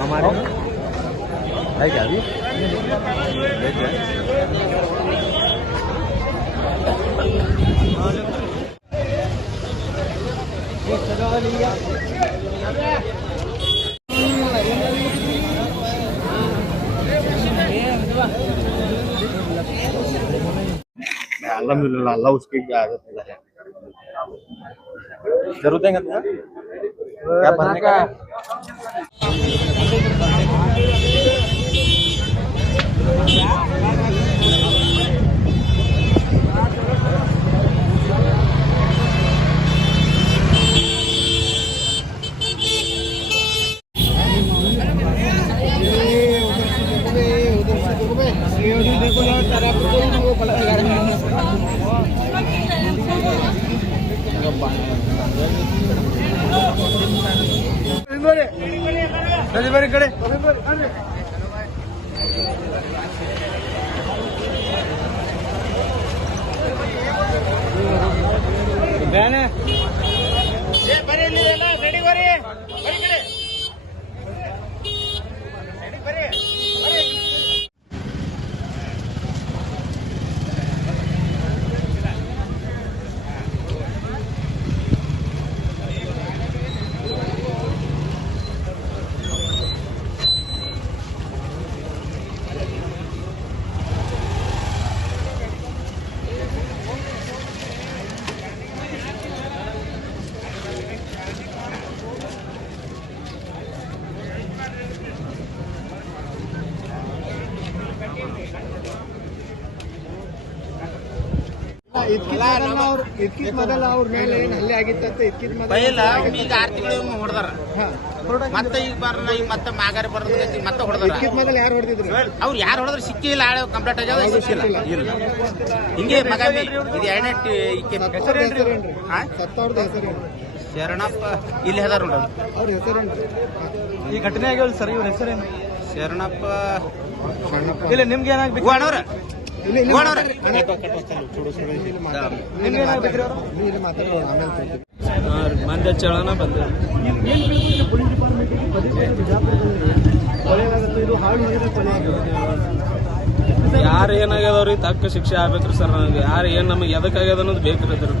हमारे है क्या अभी अल्हम्दुलिल्लाह अल्लाह उसकी आदत है। जरूरत है क्या भरने का? देखो यार तारा वो पलट कड़े बहन है ಮೊದಲ ಅವ್ರ ಮೇಲೆ ಹಲ್ಲೆ ಆಗಿತ್ತಂತೆ ಪೈಲ ಈಗ 6 ತಿಂಗಳು ಹೊಡೆದಾರ ಮತ್ತೆ ಈಗ ಬರ್ನ ಈಗ ಮತ್ತೆ ಮಾಗಾರಿ ಬರೋದು ಮತ್ತೆ ಹೊಡೆದಾರ ಮೊದಲ ಯಾರು ಹೊಡೆದಿದ್ರು ಅವ್ರು ಯಾರು ಹೊಡೆದ್ರು ಸಿಕ್ಕಿಲ್ಲ ಕಂಪ್ಲೀಟ್ ಆಗ್ಯಾವ ಸಿಕ್ಕಿಲ್ಲ ಹಿಂಗೆ ಮಗ ಇದು ಎರಡನೇ ಸತ್ತವ್ರದ ಹೆಸರು ಶರಣಪ್ಪ ಇಲ್ಲಿ ಅದಾರ ನೋಡ್ರಿ ಅವ್ರ ಹೆಸರೇನು ಈ ಘಟನೆ ಆಗ್ಯಾವ ಸರ್ ಇವ್ರ ಹೆಸರೇನು? ಶರಣಪ್ಪ ಇಲ್ಲ ನಿಮ್ಗೆ ಏನಾಗ್ಬೇಕು ಅಣ್ಣವ್ರ ಮಂದ್ಯ ಚಳನ ಬಂದ ಯಾರು ಏನಾಗ್ಯದವ್ರಿಗೆ ತಕ್ಕ ಶಿಕ್ಷೆ ಆಗ್ಬೇಕ್ರಿ ಸರ್. ನನಗೆ ಯಾರು ಏನ್ ನಮಗೆ ಎದಕ್ಕಾಗ್ಯದ ಅನ್ನೋದು ಬೇಕ್ರಿ ಅದ್ರ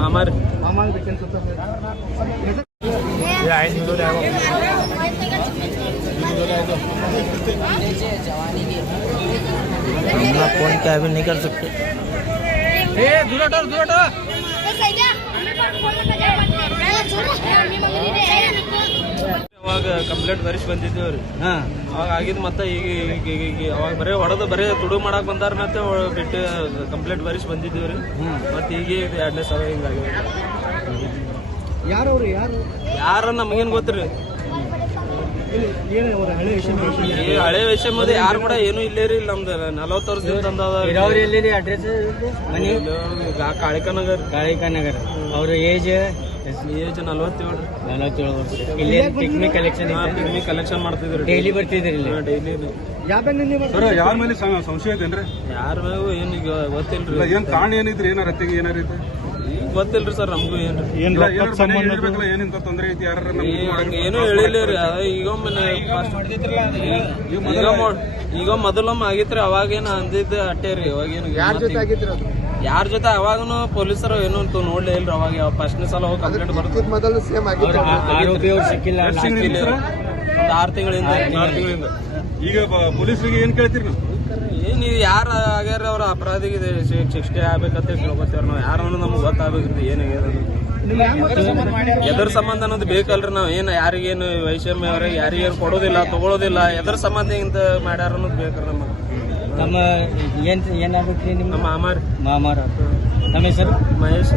ಮಾಮಾರಿ अपना फोन कैबिन नहीं कर सकते। ಅವಾಗ ಕಂಪ್ಲೇಂಟ್ ಬರಿಸಿ ಬಂದಿದ್ದೇವ್ರಿ. ಅವಾಗ ಆಗಿದ್ ಮತ್ತೆ ಈಗ ಅವಾಗ ಬರೀ ಹೊಡೆದು ಬರೀ ತುಡು ಮಾಡಕ್ ಬಂದಾರ ಮತ್ತೆ ಬಿಟ್ಟು ಕಂಪ್ಲೇಂಟ್ ಬರಿಸಿ ಬಂದಿದ್ದೇವ್ರಿ. ಮತ್ತೆ ಈಗ 2ನೇ ಸಲ ಹಿಂಗಾಗಿವೆ. ಯಾರು ನಮಗೇನ್ ಗೊತ್ತ್ರಿ? ಹಳೆ ವಿಷಯ ಮಧ್ಯೆ ಯಾರು ಕೂಡ ಏನು ಇಲ್ಲೇ ರೀ. ನಮ್ದು 40 ವರ್ಷದಿಂದ ಅಡ್ರೆಸ್ ಕಾಳಿಕಾನಗರ್. ಅವ್ರ ಏಜ್ 47 ವರ್ಷ. ಇಲ್ಲಿ ಪಿಕ್ನಿಕ್ ಕಲೆಕ್ಷನ್ ಮಾಡ್ತಿದ್ರು. ಡೈಲಿ ಬರ್ತಿದ್ರಿ ಡೈಲಿ. ಯಾರ ಮೇಲೆ ಸಂಶಯ ಐತೇನ್ರಿ? ಯಾರ ಮೇಗೂ ಏನು ಗೊತ್ತಿಲ್ರಿ. ಏನ್ ಕಾರಣ ಏನಿದ್ರಿ? ಏನಾರ ಏನಾರೈತೆ ಗೊತ್ತಿಲ್ರಿ ಸರ್ ನಮಗೂ ಏನ್ರಿ. ಏನಿಂತ ತೊಂದ್ರೆ ಐತಿ? ಯಾರ ಏನು ಹೇಳಿಲ್ಲ ರೀ. ಈಗ ಮೊದಲೊಮ್ಮೆ ಆಗಿತ್ರಿ. ಅವಾಗೇನು ಅಂದಿದ್ದು ಅಟ್ಟೆ ರೀ. ಅವಾಗೇನು ಯಾರ ಜೊತೆ ಅವಾಗನು ಪೊಲೀಸರು ಏನು ನೋಡ್ಲೇ ಇಲ್ರಿ. ಅವಾಗ ಫಸ್ಟ್ನೇ ಸಲ ಹೋಗಿ ಕಂಪ್ಲೇಂಟ್ ಬರ್ತದೆ. ಮೊದಲು ಸೇಮ್ ಸಿಕ್ಕಿಲ್ಲ 6 ತಿಂಗಳಿಂದ. ಈಗ ಪೊಲೀಸರಿಗೆ ಏನ್ ಕೇಳ್ತೀರಿ ನೀವು? ಏನ್ ಯಾರ ಆಗ್ಯಾರ ಅವ್ರ ಅಪರಾಧಿಗೆ ಶಿಕ್ಷೆ ಆಗ್ಬೇಕಂತ ಕೇಳ್ಕೊತೇವ್ರಿ ನಾವು. ಯಾರನ್ನು ನಮ್ಗೆ ಗೊತ್ತಾಗ್ಬೇಕ್ರಿ ಏನಾಗ್ಯದ ಎದ್ರ ಸಂಬಂಧ ಅನ್ನೋದು ಬೇಕಲ್ರಿ. ನಾವ್ ಏನ್ ಯಾರಿಗೇನು ವೈಷಮ್ಯ ಅವ್ರಿಗೆ ಯಾರಿಗೇನು ಕೊಡೋದಿಲ್ಲ ತಗೊಳೋದಿಲ್ಲ. ಎದ್ರ ಸಂಬಂಧ ಇಂತ ಮಾಡ್ಯಾರ ಅನ್ನೋದು ಬೇಕ್ರಿ ನಮಗೆ. ನಮ್ಮ ಏನಾಗ್ಬೇಕ್ರಿ? ನಿಮ್ಮ ಮಾಮಾರ ನಮ್ಮ ಹೆಸರು ಮಹೇಶ್.